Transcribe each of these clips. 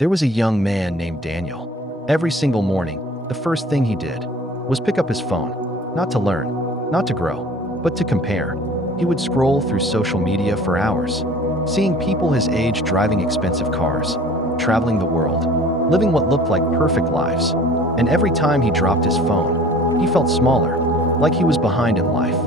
There was a young man named Daniel. Every single morning, the first thing he did was pick up his phone, not to learn, not to grow, but to compare. He would scroll through social media for hours, seeing people his age driving expensive cars, traveling the world, living what looked like perfect lives. And every time he dropped his phone, he felt smaller, like he was behind in life,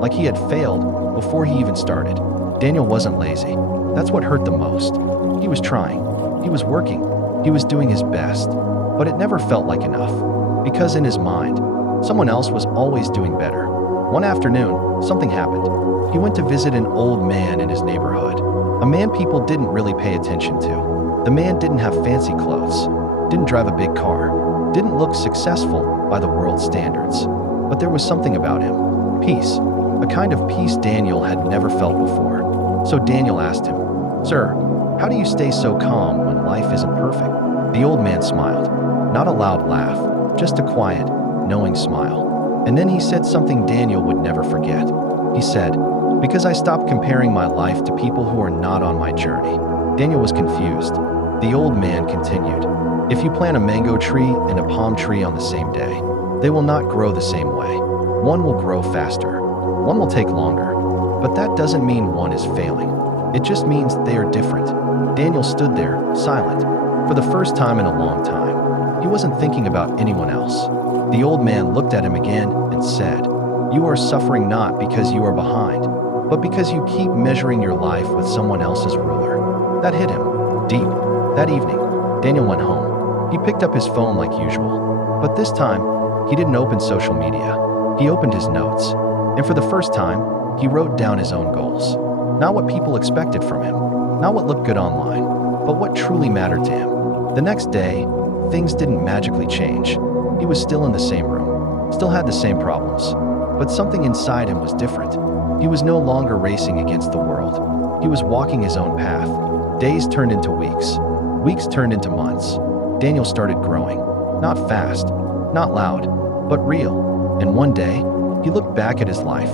like he had failed before he even started. Daniel wasn't lazy. That's what hurt the most. He was trying. He was working. He was doing his best. But it never felt like enough. Because in his mind, someone else was always doing better. One afternoon, something happened. He went to visit an old man in his neighborhood. A man people didn't really pay attention to. The man didn't have fancy clothes, didn't drive a big car, didn't look successful by the world's standards. But there was something about him. Peace. A kind of peace Daniel had never felt before. So Daniel asked him, "Sir, how do you stay so calm when life isn't perfect?" The old man smiled. Not a loud laugh, just a quiet, knowing smile. And then he said something Daniel would never forget. He said, "Because I stopped comparing my life to people who are not on my journey." Daniel was confused. The old man continued, "If you plant a mango tree and a palm tree on the same day, they will not grow the same way. One will grow faster, one will take longer. But that doesn't mean one is failing. It just means they are different." Daniel stood there, silent, for the first time in a long time. He wasn't thinking about anyone else. The old man looked at him again and said, "You are suffering not because you are behind, but because you keep measuring your life with someone else's ruler." That hit him deep. That evening, Daniel went home. He picked up his phone like usual. But this time, he didn't open social media. He opened his notes. And for the first time, he wrote down his own goals. Not what people expected from him, not what looked good online, but what truly mattered to him. The next day, things didn't magically change. He was still in the same room, still had the same problems. But something inside him was different. He was no longer racing against the world. He was walking his own path. Days turned into weeks. Weeks turned into months. Daniel started growing. Not fast, not loud, but real. And one day, he looked back at his life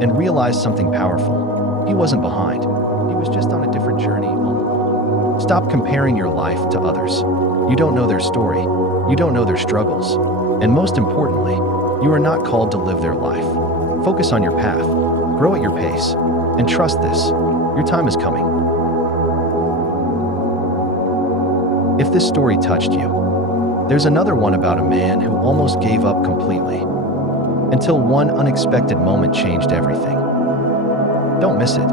and realized something powerful. He wasn't behind. He was just on a different journey all along. Stop comparing your life to others. You don't know their story. You don't know their struggles. And most importantly, you are not called to live their life. Focus on your path. Grow at your pace. And trust this. Your time is coming. If this story touched you, there's another one about a man who almost gave up completely until one unexpected moment changed everything. Don't miss it.